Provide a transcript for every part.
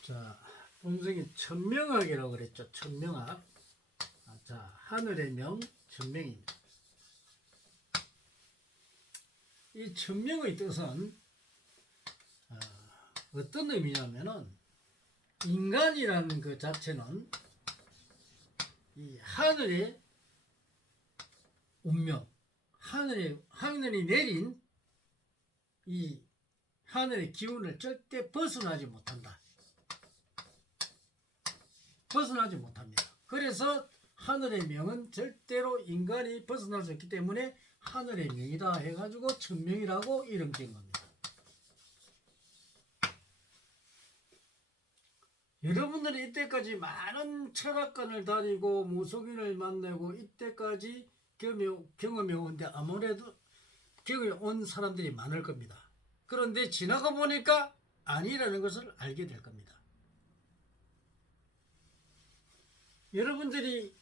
자, 본성이 천명학이라고 그랬죠. 천명학. 자, 하늘의 명, 천명입니다. 이 천명의 뜻은 어떤 의미냐면은 인간이라는 그 자체는 이 하늘의 운명, 하늘이 내린 이 하늘의 기운을 절대 벗어나지 못한다. 벗어나지 못합니다. 그래서 하늘의 명은 절대로 인간이 벗어날 수 없기 때문에 하늘의 명이다 해가지고 천명이라고 이름 지은 겁니다. 여러분들이 이때까지 많은 철학관을 다니고 무속인을 만나고 이때까지 경험해 온데 아무래도 경험해 온 사람들이 많을 겁니다. 그런데 지나가 보니까 아니라는 것을 알게 될 겁니다. 여러분들이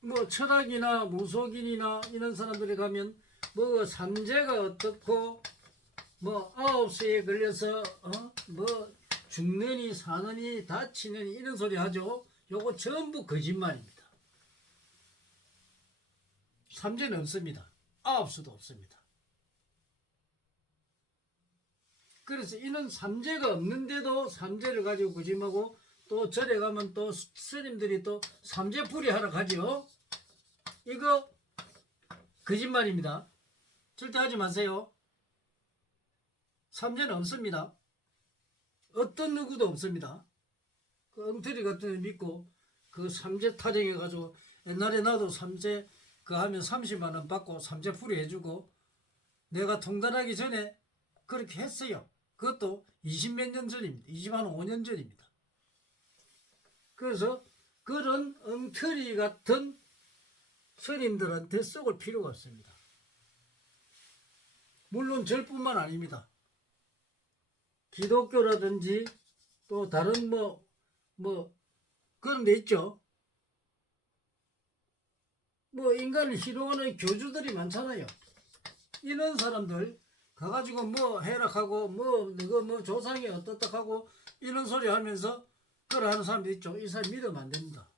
뭐 철학이나 무속인이나 이런 사람들이 가면 뭐 삼재가 어떻고 뭐 9시에 걸려서 뭐 죽느니 사느니 다치느니 이런 소리 하죠. 요거 전부 거짓말입니다. 삼재는 없습니다. 9수도 없습니다. 그래서 이는 삼재가 없는데도 삼재를 가지고 거짓말하고 또 절에 가면 또 스님들이 또 삼재풀이 하러 가죠. 이거 거짓말입니다. 절대 하지 마세요. 삼재는 없습니다. 어떤 누구도 없습니다. 그 엉터리 같은 애 믿고 그 삼재 타령해가지고 옛날에 나도 삼재 그 하면 30만 원 받고 삼재풀이 해주고 내가 통달하기 전에 그렇게 했어요. 그것도 20몇 년 전입니다. 25년 전입니다. 그래서 그런 엉터리 같은 스님들한테 썩을 필요가 없습니다. 물론 절뿐만 아닙니다. 기독교라든지 또 다른 뭐 그런 데 있죠. 뭐 인간을 희롱하는 교주들이 많잖아요. 이런 사람들 가가지고 뭐 해락하고 뭐 너가 뭐 조상이 어떻다 하고 이런 소리 하면서 그걸 하는 사람도 있죠. 이 사람 믿으면 안 됩니다.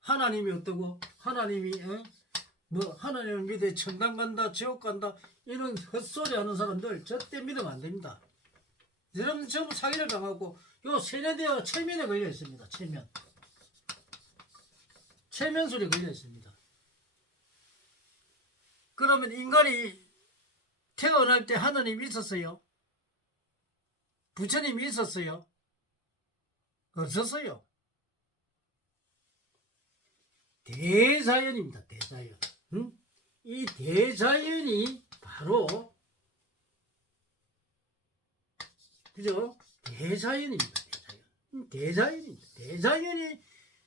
하나님이 어떠고 하나님이 뭐 하나님을 믿어 천당 간다 지옥 간다 이런 헛소리 하는 사람들 절대 믿으면 안 됩니다. 여러분 전부 사기를 당하고 요 세뇌되어 체면에 걸려 있습니다. 체면 소리 걸려 있습니다. 그러면 인간이 태어날 때 하나님이 있었어요? 부처님이 있었어요? 없었어요. 대자연입니다. 대자연. 응? 이 대자연이 바로 그죠? 대자연입니다. 대자연입니다.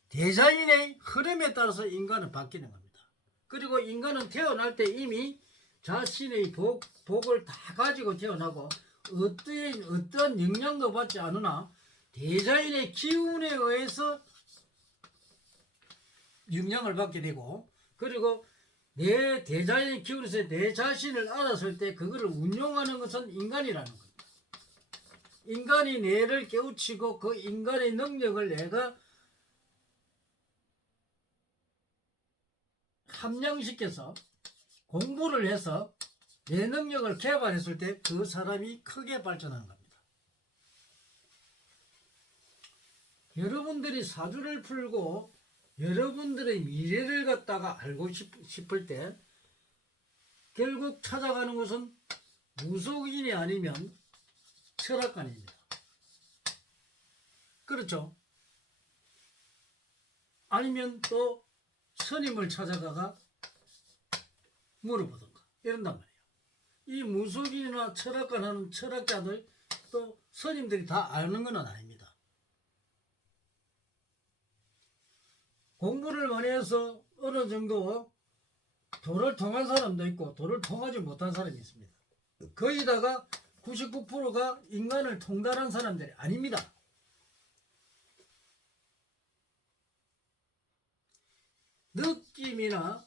대자연의 흐름에 따라서 인간은 바뀌는 겁니다. 그리고 인간은 태어날 때 이미 자신의 복을 다 가지고 태어나고 어떠한 영향도 받지 않으나 대자연의 기운에 의해서 영향을 받게 되고 그리고 내 대자연의 기운에서 내 자신을 알았을 때 그거를 운용하는 것은 인간이라는 겁니다. 인간이 뇌를 깨우치고 그 인간의 능력을 내가 함량시켜서 공부를 해서 내 능력을 개발했을 때 그 사람이 크게 발전하는 겁니다. 여러분들이 사주를 풀고 여러분들의 미래를 갖다가 알고 싶을 때 결국 찾아가는 것은 무속인이 아니면 철학관입니다. 그렇죠? 아니면 또 스님을 찾아가가 물어보던가 이런단 말이에요. 이 무속인이나 철학관 하는 철학자들 또 스님들이 다 아는 건 아닙니다. 공부를 많이 해서 어느 정도 도를 통한 사람도 있고 도를 통하지 못한 사람이 있습니다. 거의다가 99%가 인간을 통달한 사람들이 아닙니다. 느낌이나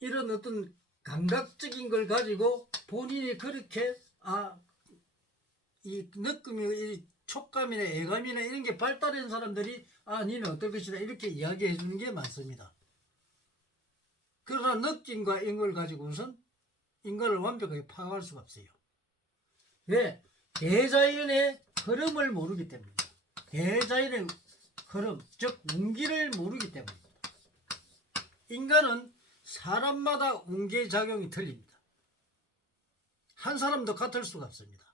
이런 어떤 감각적인 걸 가지고 본인이 그렇게 이 느낌이 이 촉감이나 애감이나 이런 게 발달한 사람들이 니는 어떨 것이다 이렇게 이야기해 주는 게 많습니다. 그러나 느낌과 이런 걸 가지고 우선 인간을 완벽하게 파악할 수가 없어요. 왜? 대자연의 흐름을 모르기 때문입니다. 대자연의 흐름, 즉 운기를 모르기 때문입니다. 인간은 사람마다 운기작용이 틀립니다. 한 사람도 같을 수가 없습니다.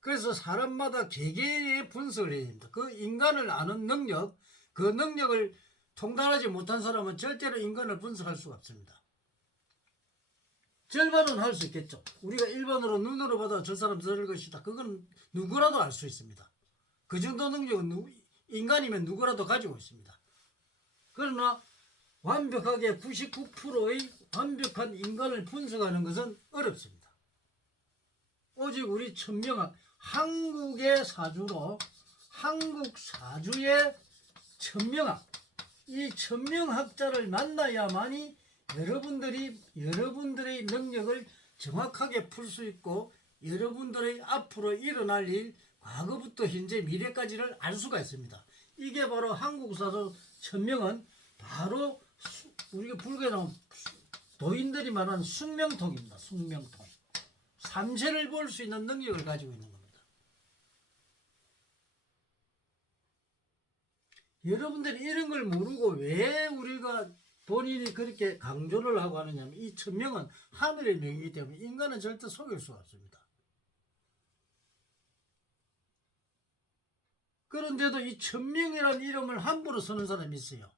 그래서 사람마다 개개인의 분석을 해야 됩니다. 그 인간을 아는 능력, 그 능력을 통달하지 못한 사람은 절대로 인간을 분석할 수가 없습니다. 절반은 할 수 있겠죠. 우리가 일반으로 눈으로 봐도 저 사람 저럴 것이다. 그건 누구라도 알 수 있습니다. 그 정도 능력은 인간이면 누구라도 가지고 있습니다. 그러나 완벽하게 99%의 완벽한 인간을 분석하는 것은 어렵습니다. 오직 우리 천명학, 한국의 사주로 한국 사주의 천명학, 이 천명학자를 만나야만이 여러분들의 능력을 정확하게 풀 수 있고 여러분들의 앞으로 일어날 일, 과거부터 현재 미래까지를 알 수가 있습니다. 이게 바로 한국사주 천명은 바로 우리가 불교에 나온 도인들이 말하는 숙명통입니다. 숙명통. 삼세를 볼 수 있는 능력을 가지고 있는 겁니다. 여러분들이 이런 걸 모르고 왜 우리가 본인이 그렇게 강조를 하고 하느냐면 이 천명은 하늘의 명이기 때문에 인간은 절대 속일 수가 없습니다. 그런데도 이 천명이라는 이름을 함부로 쓰는 사람이 있어요.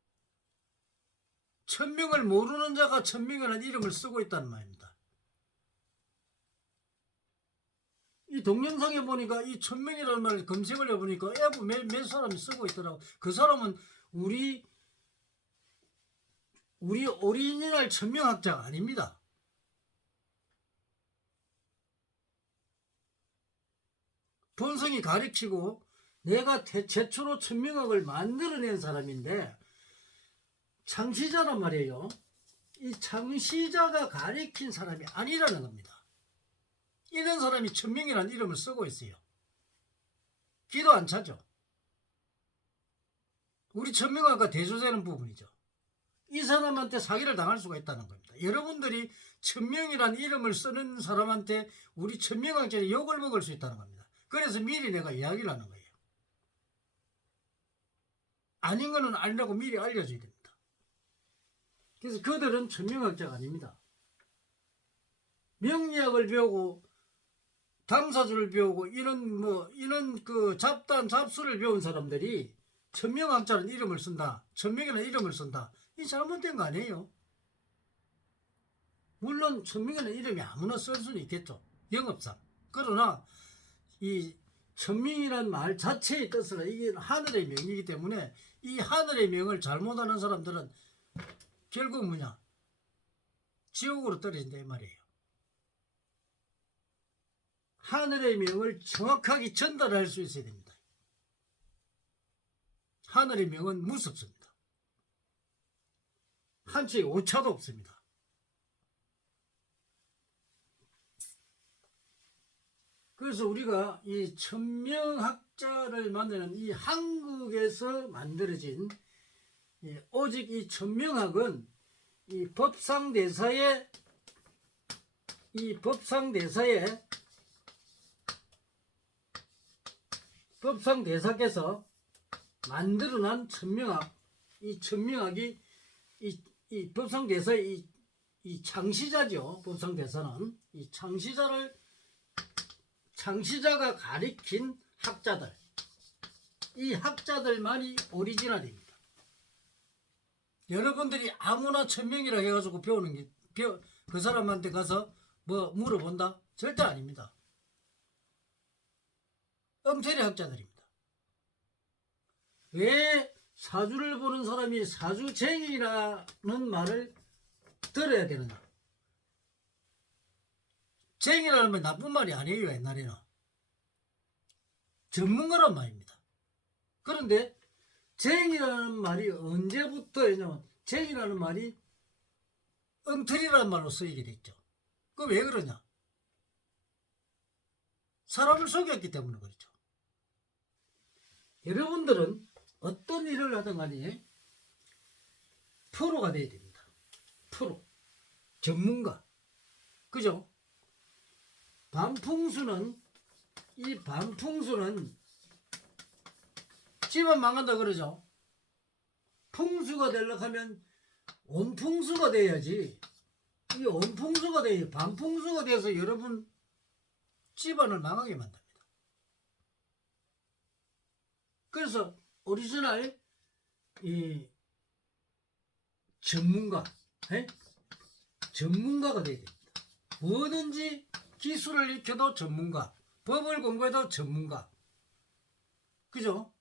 천명을 모르는 자가 천명이라는 이름을 쓰고 있다는 말입니다. 이 동영상에 보니까 이 천명이라는 말을 검색을 해보니까 몇 사람이 쓰고 있더라고. 그 사람은 우리 오리지널 천명학자가 아닙니다. 본성이 가르치고 내가 최초로 천명학을 만들어낸 사람인데 창시자란 말이에요. 이 창시자가 가르친 사람이 아니라는 겁니다. 이런 사람이 천명이라는 이름을 쓰고 있어요. 기도 안 차죠. 우리 천명학과 대조되는 부분이죠. 이 사람한테 사기를 당할 수가 있다는 겁니다. 여러분들이 천명이라는 이름을 쓰는 사람한테 우리 천명학자는 욕을 먹을 수 있다는 겁니다. 그래서 미리 내가 이야기를 하는 거예요. 아닌 거는 아니라고 미리 알려줘야 됩니다. 그래서 그들은 천명학자가 아닙니다. 명리학을 배우고 당사주를 배우고 이런 그 잡수를 배운 사람들이 천명학자는 이름을 쓴다. 천명이라는 이름을 쓴다. 이 잘못된 거 아니에요. 물론 천명이라는 이름이 아무나 쓸 수는 있겠죠. 영업상. 그러나 이 천명이라는 말 자체의 뜻은 이게 하늘의 명이기 때문에 이 하늘의 명을 잘못하는 사람들은 결국 뭐냐? 지옥으로 떨어진다 이 말이에요. 하늘의 명을 정확하게 전달할 수 있어야 됩니다. 하늘의 명은 무섭습니다. 한치의 오차도 없습니다. 그래서 우리가 이 천명학자를 만드는 이 한국에서 만들어진 오직 이 천명학은 이 법상대사께서 만들어낸 천명학, 이 천명학이 이 법상대사의 이 창시자죠. 법상대사는 이 창시자가 가리킨 학자들, 이 학자들만이 오리지널입니다. 여러분들이 아무나 천명이라 해가지고 그 사람한테 가서 뭐 물어본다? 절대 아닙니다. 엉터리 학자들입니다. 왜 사주를 보는 사람이 사주쟁이라는 말을 들어야 되느냐? 쟁이라는 말 나쁜 말이 아니에요. 옛날에는 전문가란 말입니다. 그런데 쟁이라는 말이 언제부터냐면 쟁이라는 말이 엉터리라는 말로 쓰이게 됐죠. 그 왜 그러냐? 사람을 속였기 때문에 그렇죠. 여러분들은 어떤 일을 하든 간에 프로가 돼야 됩니다. 프로. 전문가. 그죠? 반풍수는 집안 망한다 그러죠. 풍수가 되려고 하면 온풍수가 돼야지. 이 온풍수가 돼야 반풍수가 돼서 여러분 집안을 망하게 만듭니다. 그래서 오리지널 이 전문가, 전문가가 돼야 됩니다. 뭐든지 기술을 익혀도 전문가, 법을 공부해도 전문가. 그죠?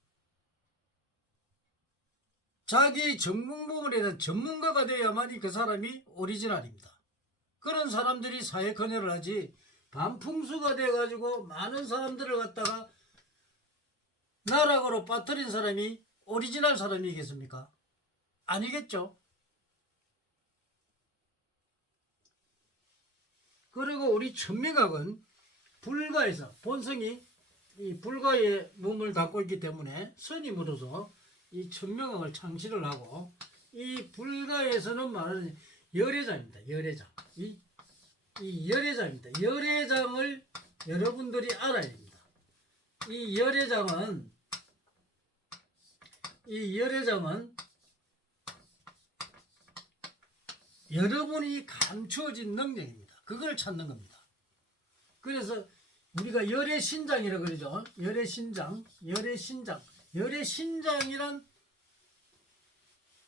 자기 전공 부분에 대한 전문가가 되어야만이 그 사람이 오리지널입니다. 그런 사람들이 사회 건의를 하지 반풍수가 돼가지고 많은 사람들을 갖다가 나락으로 빠뜨린 사람이 오리지널 사람이겠습니까? 아니겠죠. 그리고 우리 천명학은 불가에서 본성이 이 불가의 몸을 갖고 있기 때문에 선임으로서 이 천명학을 창시를 하고 이 불가에서는 말하는 열애장입니다. 열애장. 이 열애장입니다. 열애장을 여러분들이 알아야 됩니다. 이 열애장은 여러분이 감추어진 능력입니다. 그걸 찾는 겁니다. 그래서 우리가 열애신장이라고 그러죠. 열애신장이란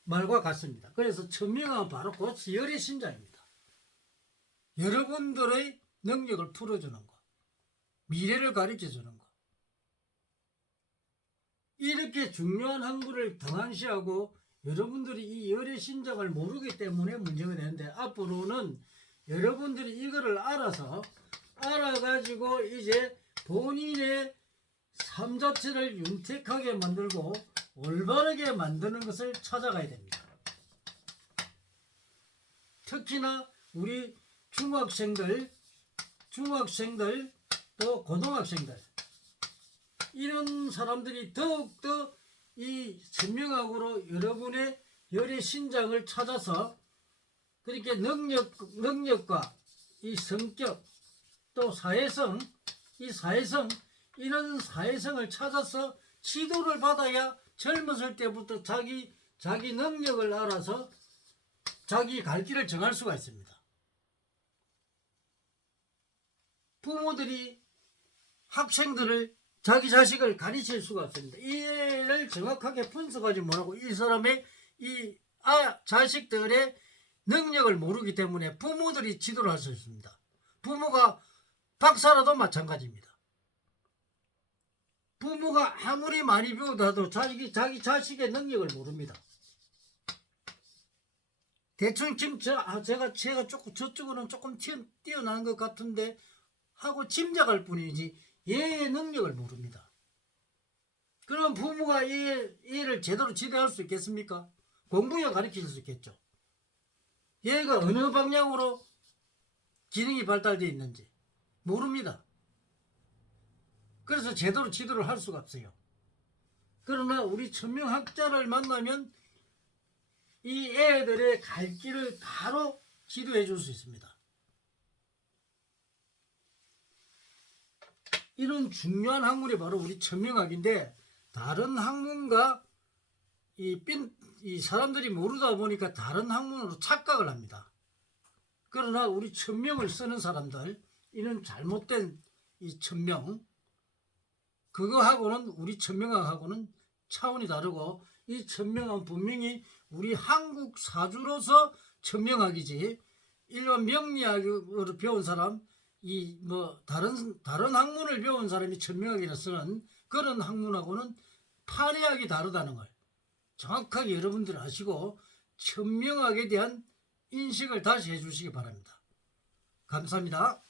말과 같습니다. 그래서 천명은 바로 곧 열애신장입니다. 여러분들의 능력을 풀어주는 것, 미래를 가르쳐주는 것. 이렇게 중요한 학문을 등한시하고 여러분들이 이 열애신장을 모르기 때문에 문제가 되는데, 앞으로는 여러분들이 이거를 알아가지고 이제 본인의 삶 자체를 윤택하게 만들고 올바르게 만드는 것을 찾아가야 됩니다. 특히나 우리 중학생들 또 고등학생들, 이런 사람들이 더욱더 이 선명학으로 여러분의 열의 신장을 찾아서 그렇게 능력과 이 성격 또 사회성, 이런 사회성을 찾아서 지도를 받아야 젊었을 때부터 자기 능력을 알아서 자기 갈 길을 정할 수가 있습니다. 부모들이 학생들을 자기 자식을 가르칠 수가 없습니다. 이를 정확하게 분석하지 못하고 이 사람의 자식들의 능력을 모르기 때문에 부모들이 지도를 할 수 있습니다. 부모가 박사라도 마찬가지입니다. 부모가 아무리 많이 배우다도 자기 자식의 능력을 모릅니다. 대충 지금 제가 조금 저쪽으로는 조금 뛰어나는 것 같은데 하고 짐작할 뿐이지 얘의 능력을 모릅니다. 그럼 부모가 얘를 제대로 지도할 수 있겠습니까? 공부에 가르칠 수 있겠죠. 얘가 어느 방향으로 기능이 발달되어 있는지 모릅니다. 그래서 제대로 지도를 할 수가 없어요. 그러나 우리 천명학자를 만나면 이 애들의 갈 길을 바로 지도해 줄 수 있습니다. 이런 중요한 학문이 바로 우리 천명학인데, 다른 학문과 이 사람들이 모르다 보니까 다른 학문으로 착각을 합니다. 그러나 우리 천명을 쓰는 사람들, 이는 잘못된 이 천명, 그거하고는 우리 천명학하고는 차원이 다르고, 이 천명학은 분명히 우리 한국 사주로서 천명학이지 일반 명리학으로 배운 사람, 다른 학문을 배운 사람이 천명학이라 쓰는 그런 학문하고는 파리학이 다르다는 걸 정확하게 여러분들 아시고 천명학에 대한 인식을 다시 해주시기 바랍니다. 감사합니다.